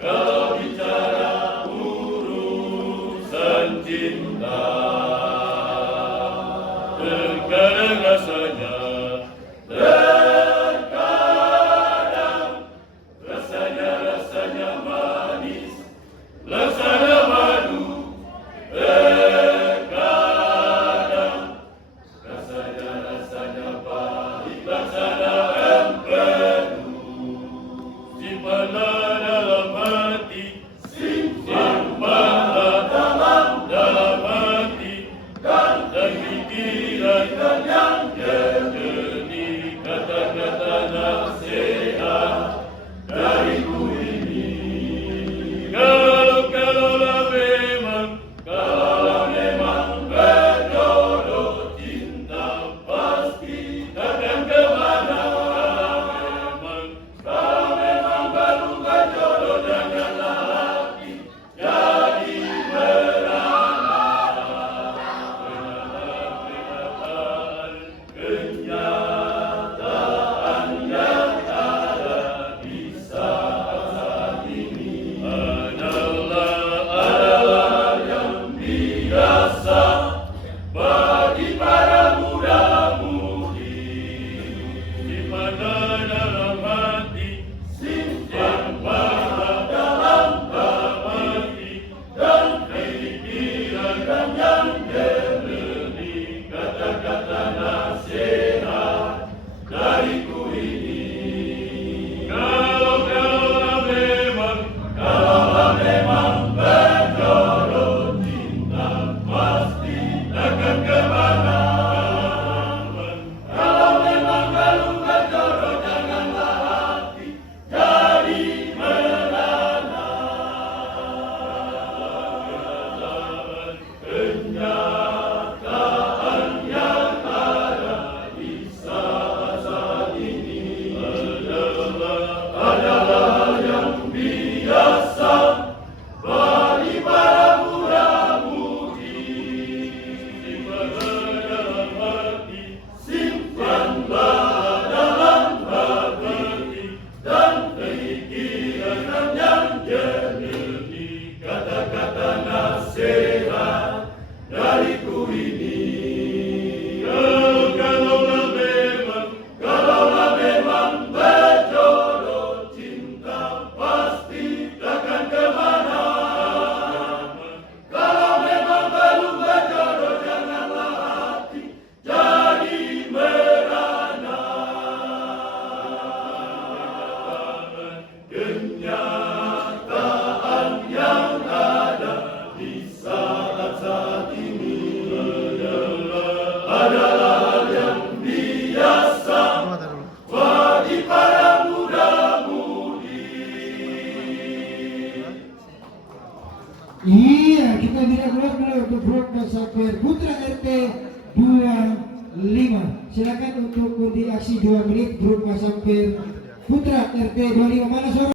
Kalau bicara urusan cinta, terkadang rasanya manis, rasanya madu, terkadang rasanya pahit, rasanya empedu. Simpanlah dalam hati, simpanlah dalam hati, dan pikiran yang jernih, kata-kata nasihat dariku ini. Kalau memang berjodoh, cinta pasti takkan kemana. Kalau memang baru berjodoh, janganlah hati jadi merana. Kenyataan yang ada di saat ini adalah yang biasa bagi para muda-mudi. Simpanlah dalam hati, simpanlah dalam hati, dan pikiran yang jernih, kata-kata nasihat dariku ini. Kalau memang berjodoh, cinta pasti takkan kemana. Kalau memang baru berjodoh, janganlah hati jadi merana. Kenyataan yang ada di saat ini adalah yang biasa bagi para muda-mudi. Simpanlah dalam hati, simpanlah dalam hati, dan pikiran yang jernih, kata-kata nasihat dariku ini. Kalaulah memang berjodoh, cinta pasti takkan kemana. Kalau memang belum berjodoh, janganlah hati jadi merana. Kenyataan yang ada di saat ini adalah yang biasa bagi para muda-mudi. Iya, kita tidak keluar dulu untuk Grup Musafir Putra RT 25. Silakan untuk kunci aksi 2 menit Grup Musafir Putra RT 25. Mana suara?